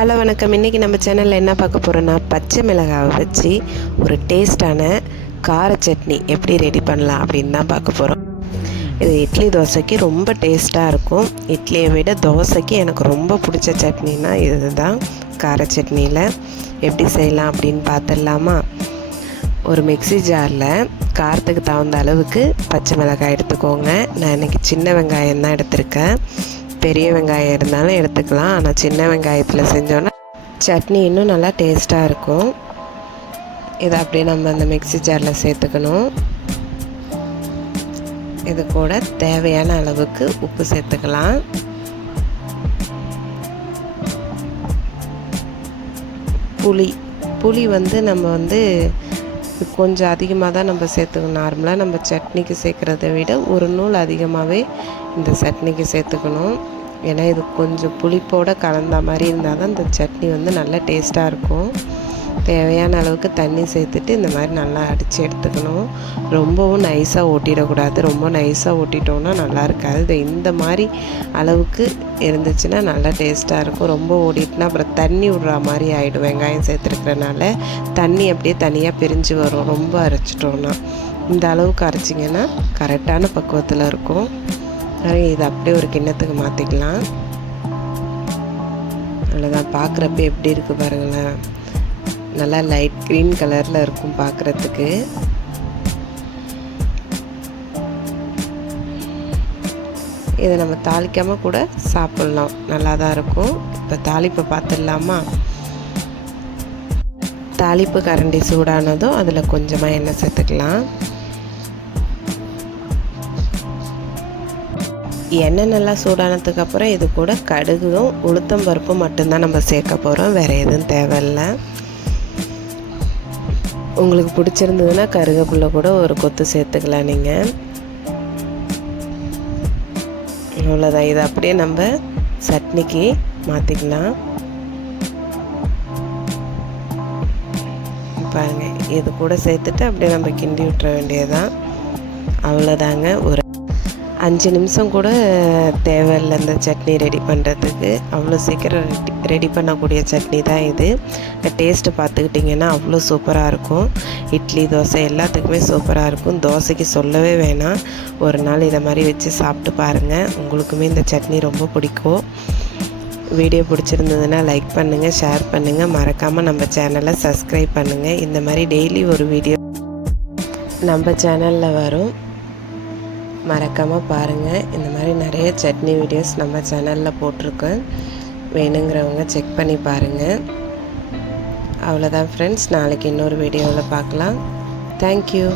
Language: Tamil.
ஹலோ வணக்கம். இன்றைக்கி நம்ம சேனலில் என்ன பார்க்க போகிறோன்னா, பச்சை மிளகாவை வச்சு ஒரு டேஸ்டான கார சட்னி எப்படி ரெடி பண்ணலாம் அப்படின்னு தான் பார்க்க போகிறோம். இது இட்லி தோசைக்கு ரொம்ப டேஸ்ட்டாக இருக்கும். இட்லியை விட தோசைக்கு எனக்கு ரொம்ப பிடிச்ச சட்னினா இது தான். கார சட்னியில் எப்படி செய்யலாம் அப்படின்னு பார்த்துடலாமா? ஒரு மிக்ஸி ஜாரில் காரத்துக்கு தகுந்த அளவுக்கு பச்சை மிளகாய் எடுத்துக்கோங்க. நான் இன்றைக்கி சின்ன வெங்காயம் தான் எடுத்திருக்கேன். பெரிய வெங்காயம் இருந்தாலும் எடுத்துக்கலாம். ஆனால் சின்ன வெங்காயத்தில் செஞ்சோன்னா சட்னி இன்னும் நல்லா டேஸ்ட்டாக இருக்கும். இதை அப்படியே நம்ம அந்த மிக்ஸி ஜாரில் சேர்த்துக்கணும். இது கூட தேவையான அளவுக்கு உப்பு சேர்த்துக்கலாம். புளி நம்ம கொஞ்சம் அதிகமாக தான் நம்ம சேர்த்துக்கணும். நார்மலாக நம்ம சட்னிக்கு சேர்க்குறத விட ஒரு நூல் அதிகமாகவே இந்த சட்னிக்கு சேர்த்துக்கணும். ஏன்னா இது கொஞ்சம் புளிப்போடு கலந்த மாதிரி இருந்தால் தான் இந்த சட்னி நல்லா டேஸ்ட்டாக இருக்கும். தேவையான அளவுக்கு தண்ணி சேர்த்துட்டு இந்த மாதிரி நல்லா அடித்து எடுத்துக்கணும். ரொம்பவும் நைஸாக ஓட்டிடக்கூடாது. ரொம்ப நைஸாக ஓட்டிட்டோன்னா நல்லா இருக்காது. இது இந்த மாதிரி அளவுக்கு இருந்துச்சுன்னா நல்லா டேஸ்ட்டாக இருக்கும். ரொம்ப ஓடிட்டுனா அப்புறம் தண்ணி விடுற மாதிரி ஆகிடும். வெங்காயம் சேர்த்துருக்கிறனால தண்ணி அப்படியே தனியாக பிரிஞ்சு வரும். ரொம்ப அரைச்சிட்டோன்னா இந்த அளவுக்கு அரைச்சிங்கன்னா கரெக்டான பக்குவத்தில் இருக்கும். இதை அப்படியே ஒரு கிண்ணத்துக்கு மாற்றிக்கலாம். அவ்வளோதான். பார்க்குறப்ப எப்படி இருக்குது பாருங்களேன். நல்லா லைட் க்ரீன் கலரில் இருக்கும் பார்க்குறதுக்கு. இதை நம்ம தாளிக்காமல் கூட சாப்பிட்லாம். நல்லா தான் இருக்கும். இப்போ தாளிப்பை பார்த்துடலாமா? தாளிப்பு கரண்டி சூடானதும் அதில் கொஞ்சமாக எண்ணெய் சேர்த்துக்கலாம். எண்ணெய் நல்லா சூடானதுக்கப்புறம் இது கூட கடுகும் உளுத்தம் பருப்பும் மட்டும்தான் நம்ம சேர்க்க போகிறோம். வேறு எதுவும் தேவையில்லை. உங்களுக்கு பிடிச்சிருந்ததுன்னா கருவேப்பிலை கூட ஒரு கொத்து சேர்த்துக்கலாம் நீங்கள். அவ்வளோதான். இதை அப்படியே நம்ம சட்னிக்கு மாற்றிக்கலாம். பாருங்க, இது கூட சேர்த்துட்டு அப்படியே நம்ம கிண்டி விட்டுற வேண்டியதுதான். அவ்வளோதாங்க. ஒரு 5 நிமிஷம் கூட தேவையில்லை இந்த சட்னி ரெடி பண்ணுறதுக்கு. அவ்வளோ சீக்கிரம் ரெடி பண்ணக்கூடிய சட்னி தான் இது. டேஸ்ட்டு பார்த்துக்கிட்டிங்கன்னா அவ்வளோ சூப்பராக இருக்கும். இட்லி தோசை எல்லாத்துக்குமே சூப்பராக இருக்கும். தோசைக்கு சொல்லவே வேணாம். ஒரு நாள் இதை மாதிரி வச்சு சாப்பிட்டு பாருங்கள். உங்களுக்குமே இந்த சட்னி ரொம்ப பிடிக்கும். வீடியோ பிடிச்சிருந்ததுன்னா லைக் பண்ணுங்கள், ஷேர் பண்ணுங்கள். மறக்காமல் நம்ம சேனலை சப்ஸ்கிரைப் பண்ணுங்கள். இந்த மாதிரி டெய்லி ஒரு வீடியோ நம்ம சேனலில் வரும். மறக்காமல் பாருங்கள். இந்த மாதிரி நிறைய சட்னி வீடியோஸ் நம்ம சேனலில் போட்டிருக்கேன். வேணுங்கிறவங்க செக் பண்ணி பாருங்கள். அவ்வளோதான் ஃப்ரெண்ட்ஸ். நாளைக்கு இன்னொரு வீடியோவில் பார்க்கலாம். தேங்க்யூ.